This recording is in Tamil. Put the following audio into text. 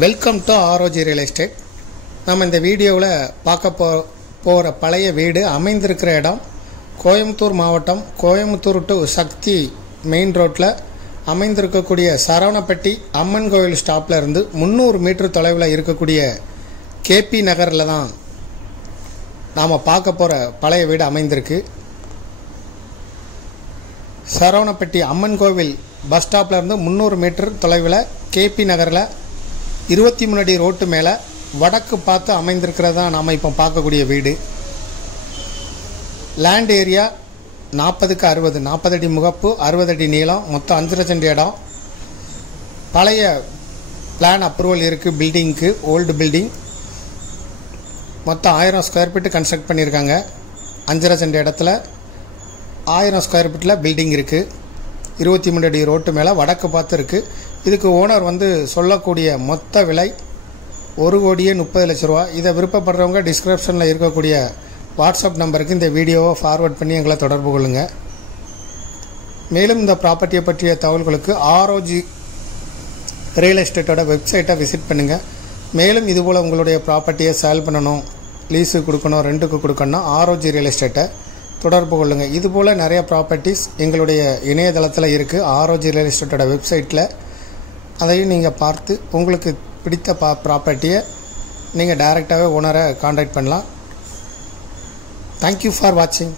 Welcome to ஆரோஜி real estate. நம்ம இந்த வீடியோவில் பார்க்க போகிற பழைய வீடு அமைந்திருக்கிற இடம் கோயம்புத்தூர் மாவட்டம், கோயம்புத்தூர் டு சக்தி மெயின் ரோட்டில் அமைந்திருக்கக்கூடிய சரவணப்பட்டி அம்மன் கோவில் ஸ்டாப்பில் இருந்து 300 மீட்டர் தொலைவில் இருக்கக்கூடிய கேபி நகரில் தான் நாம் பார்க்க போகிற பழைய வீடு அமைந்திருக்கு. சரவணப்பட்டி அம்மன் கோவில் பஸ் ஸ்டாப்பில் இருந்து 300 மீட்டர் தொலைவில் கேபி நகரில் 23 அடி ரோட்டு மேலே வடக்கு பார்த்து அமைந்திருக்கிறதா நாம் இப்போ பார்க்கக்கூடிய வீடு. லேண்ட் ஏரியா 40க்கு 60, 40 அடி முகப்பு, 60 அடி நீளம், மொத்தம் 5 சென்ட் இடம். பழைய பிளான் அப்ரூவல் இருக்குது. பில்டிங்க்கு ஓல்டு பில்டிங். மொத்தம் 1000 ஸ்கொயர் ஃபீட்டு கன்ஸ்ட்ரக்ட் பண்ணியிருக்காங்க. 5 சென்ட் இடத்துல 1000 ஸ்கொயர் ஃபீட்டில் பில்டிங் இருக்குது. 23 அடி ரோட்டு மேலே வடக்கு பார்த்து இருக்குது. இதுக்கு ஓனர் சொல்லக்கூடிய மொத்த விலை 1,30,00,000 ரூபா. இதை விருப்பப்படுறவங்க டிஸ்கிரிப்ஷனில் இருக்கக்கூடிய வாட்ஸ்அப் நம்பருக்கு இந்த வீடியோவை ஃபார்வர்ட் பண்ணி எங்களை தொடர்பு கொள்ளுங்கள். மேலும் இந்த ப்ராப்பர்ட்டியை பற்றிய தகவல்களுக்கு ஆரோஜி ரியல் எஸ்டேட்டோட வெப்சைட்டை விசிட் பண்ணுங்கள். மேலும் இதுபோல் உங்களுடைய ப்ராப்பர்ட்டியை சேல் பண்ணணும், லீஸுக்கு கொடுக்கணும், ரெண்டுக்கு கொடுக்கணும்னா ஆரோஜி ரியல் எஸ்டேட்டை தொடர்பு கொள்ளுங்கள். இதுபோல் நிறைய ப்ராப்பர்ட்டிஸ் எங்களுடைய இணையதளத்தில் இருக்குது. ஆரோஜி ரியல் எஸ்டேட்டோட வெப்சைட்டில் அதையும் நீங்கள் பார்த்து உங்களுக்கு பிடித்த ப்ராப்பர்ட்டியை நீங்கள் டைரெக்டாகவே ஓனரை கான்டாக்ட் பண்ணலாம். தேங்க்யூ ஃபார் வாட்சிங்.